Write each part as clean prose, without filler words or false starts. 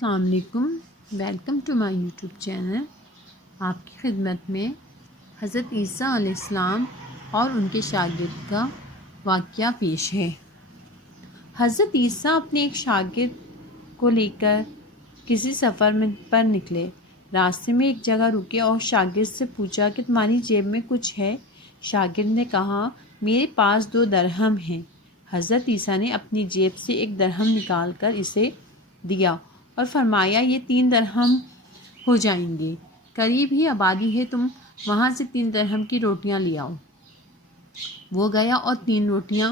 السلام علیکم، welcome to my YouTube channel. آپ کی خدمت میں حضرت عیسیٰ علیہ السلام اور ان کے شاگرد کا واقعہ پیش ہے۔ حضرت عیسیٰ اپنے ایک شاگرد کو لے کر کسی سفر پر نکلے۔ راستے میں ایک جگہ رکے اور شاگرد سے پوچھا کہ تمہاری جیب میں کچھ ہے؟ شاگرد نے کہا میرے پاس 2 درہم ہیں۔ حضرت عیسیٰ نے اپنی جیب سے 1 درہم نکال کر اسے دیا اور فرمایا یہ 3 درہم ہو جائیں گے، قریب ہی آبادی ہے، تم وہاں سے 3 درہم کی روٹیاں لے آؤ۔ وہ گیا اور 3 روٹیاں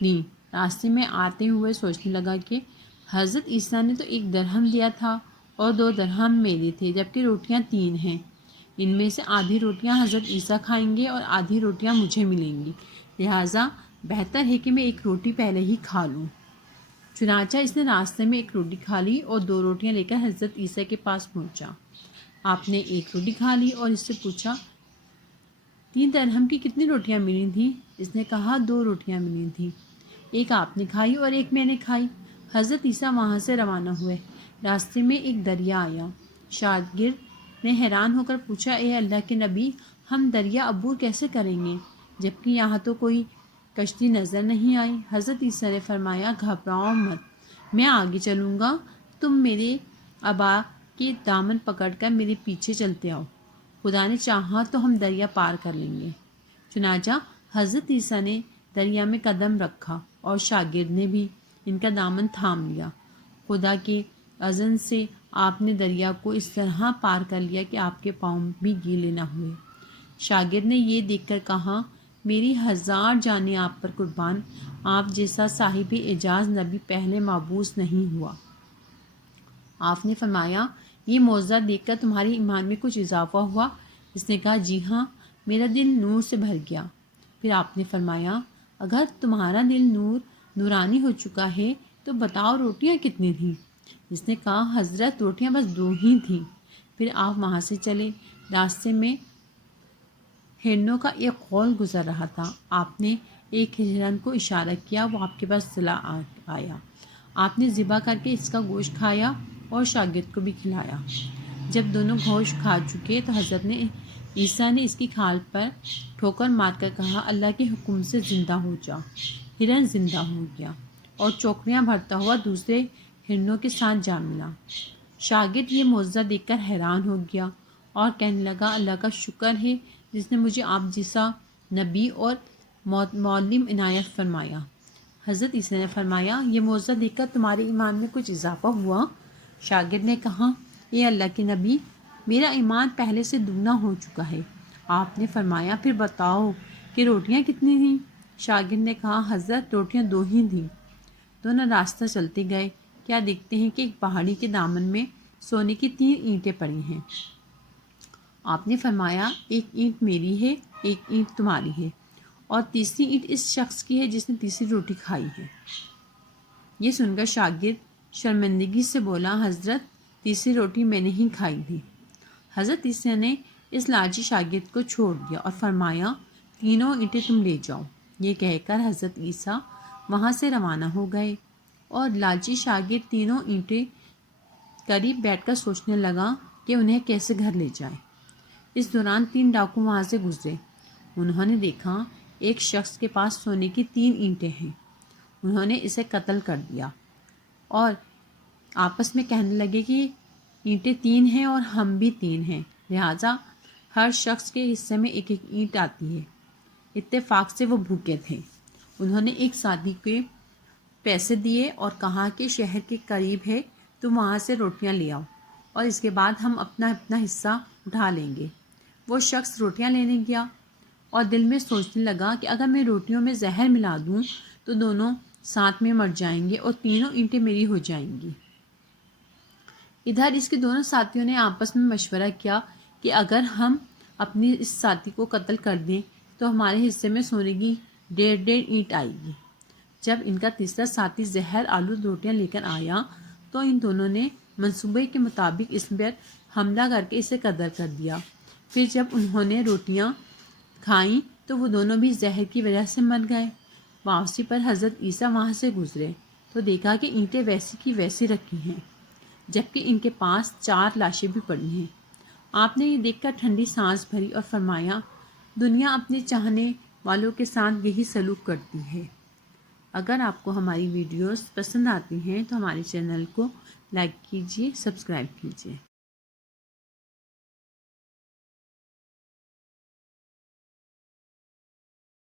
لیں۔ راستے میں آتے ہوئے سوچنے لگا کہ حضرت عیسیٰ نے تو 1 درہم دیا تھا اور 2 درہم میرے تھے، جبکہ روٹیاں 3 ہیں۔ ان میں سے آدھی روٹیاں حضرت عیسیٰ کھائیں گے اور آدھی روٹیاں مجھے ملیں گی، لہٰذا بہتر ہے کہ میں 1 روٹی پہلے ہی کھا لوں۔ چنانچہ اس نے راستے میں 1 روٹی کھا لی اور 2 روٹیاں لے کر حضرت عیسیٰ کے پاس پہنچا۔ آپ نے 1 روٹی کھا لی اور اس سے پوچھا 3 درہم کی کتنی روٹیاں ملی تھیں؟ اس نے کہا 2 روٹیاں ملی تھیں، 1 آپ نے کھائی اور 1 میں نے کھائی۔ حضرت عیسیٰ وہاں سے روانہ ہوئے۔ راستے میں ایک دریا آیا۔ شاگرد نے حیران ہو کر پوچھا اے اللہ کے نبی، ہم دریا عبور کیسے کریں گے جبکہ یہاں تو کوئی کشتی نظر نہیں آئی؟ حضرت عیسیٰ نے فرمایا گھبراؤ مت، میں آگے چلوں گا، تم میرے ابا کے دامن پکڑ کر میرے پیچھے چلتے آؤ، خدا نے چاہا تو ہم دریا پار کر لیں گے۔ چنانچہ حضرت عیسیٰ نے دریا میں قدم رکھا اور شاگرد نے بھی ان کا دامن تھام لیا۔ خدا کے اذن سے آپ نے دریا کو اس طرح پار کر لیا کہ آپ کے پاؤں بھی گیلے نہ ہوئے۔ شاگرد نے یہ دیکھ کر کہا میری 1000 جانیں آپ پر قربان، آپ جیسا صاحب اعجاز نبی پہلے مبعوث نہیں ہوا۔ آپ نے فرمایا یہ معجزہ دیکھ کر تمہارے ایمان میں کچھ اضافہ ہوا؟ اس نے کہا جی ہاں، میرا دل نور سے بھر گیا۔ پھر آپ نے فرمایا اگر تمہارا دل نورانی ہو چکا ہے تو بتاؤ روٹیاں کتنی تھیں؟ اس نے کہا حضرت روٹیاں بس 2 ہی تھیں۔ پھر آپ وہاں سے چلے۔ راستے میں ہرنوں کا ایک غول گزر رہا تھا۔ آپ نے ایک ہرن کو اشارہ کیا، وہ آپ کے پاس چلا آیا۔ آپ نے ذبح کر کے اس کا گوشت کھایا اور شاگرد کو بھی کھلایا۔ جب دونوں گوشت کھا چکے تو حضرت عیسیٰ نے اس کی کھال پر ٹھوکر مار کر کہا اللہ کے حکم سے زندہ ہو جا۔ ہرن زندہ ہو گیا اور چوکریاں بھرتا ہوا دوسرے ہرنوں کے ساتھ جا ملا۔ شاگرد یہ معجزہ دیکھ کر حیران ہو گیا اور کہنے لگا اللہ کا شکر ہے جس نے مجھے آپ جیسا نبی اور معلم عنایت فرمایا۔ حضرت عیسیٰ نے فرمایا یہ معجزہ دیکھ کر تمہارے ایمان میں کچھ اضافہ ہوا؟ شاگرد نے کہا اے اللہ کے نبی، میرا ایمان پہلے سے دگنا ہو چکا ہے۔ آپ نے فرمایا پھر بتاؤ کہ روٹیاں کتنی تھیں؟ شاگرد نے کہا حضرت روٹیاں 2 ہی تھیں۔ دونوں راستہ چلتے گئے، کیا دیکھتے ہیں کہ ایک پہاڑی کے دامن میں سونے کی 3 اینٹیں پڑی ہیں۔ آپ نے فرمایا 1 اینٹ میری ہے، 1 اینٹ تمہاری ہے اور تیسری اینٹ اس شخص کی ہے جس نے تیسری روٹی کھائی ہے۔ یہ سن کر شاگرد شرمندگی سے بولا حضرت تیسری روٹی میں نے ہی کھائی تھی۔ حضرت عیسیٰ نے اس لالچی شاگرد کو چھوڑ دیا اور فرمایا 3 اینٹیں تم لے جاؤ۔ یہ کہہ کر حضرت عیسیٰ وہاں سے روانہ ہو گئے اور لالچی شاگرد 3 اینٹیں قریب بیٹھ کر سوچنے لگا کہ انہیں کیسے گھر لے جائے۔ اس دوران 3 ڈاکو وہاں سے گزرے۔ انہوں نے دیکھا ایک شخص کے پاس سونے کی 3 اینٹیں ہیں۔ انہوں نے اسے قتل کر دیا اور آپس میں کہنے لگے کہ اینٹیں 3 ہیں اور ہم بھی 3 ہیں، لہٰذا ہر شخص کے حصے میں 1 اینٹ آتی ہے۔ اتفاق سے وہ بھوکے تھے۔ انہوں نے ایک ساتھی کے پیسے دیے اور کہا کہ شہر کے قریب ہے، تم وہاں سے روٹیاں لے آؤ اور اس کے بعد ہم اپنا حصہ اٹھا لیں گے۔ وہ شخص روٹیاں لینے گیا اور دل میں سوچنے لگا کہ اگر میں روٹیوں میں زہر ملا دوں تو دونوں ساتھ میں مر جائیں گے اور 3 اینٹیں میری ہو جائیں گی۔ ادھر اس کے دونوں ساتھیوں نے آپس میں مشورہ کیا کہ اگر ہم اپنی اس ساتھی کو قتل کر دیں تو ہمارے حصے میں سونے کی 1.5 اینٹ آئے گی۔ جب ان کا تیسرا ساتھی زہر آلود روٹیاں لے کر آیا تو ان دونوں نے منصوبے کے مطابق اس پر حملہ کر کے اسے قتل کر دیا۔ پھر جب انہوں نے روٹیاں کھائیں تو وہ دونوں بھی زہر کی وجہ سے مر گئے۔ واپسی پر حضرت عیسیٰ وہاں سے گزرے تو دیکھا کہ اینٹیں ویسی کی ویسی رکھی ہیں۔ جبکہ ان کے پاس 4 لاشیں بھی پڑی ہیں۔ آپ نے یہ دیکھ کر ٹھنڈی سانس بھری اور فرمایا، دنیا اپنے چاہنے والوں کے ساتھ یہی سلوک کرتی ہے۔ اگر آپ کو ہماری ویڈیوز پسند آتی ہیں تو ہمارے چینل کو لائک کیجیے، سبسکرائب کیجیے۔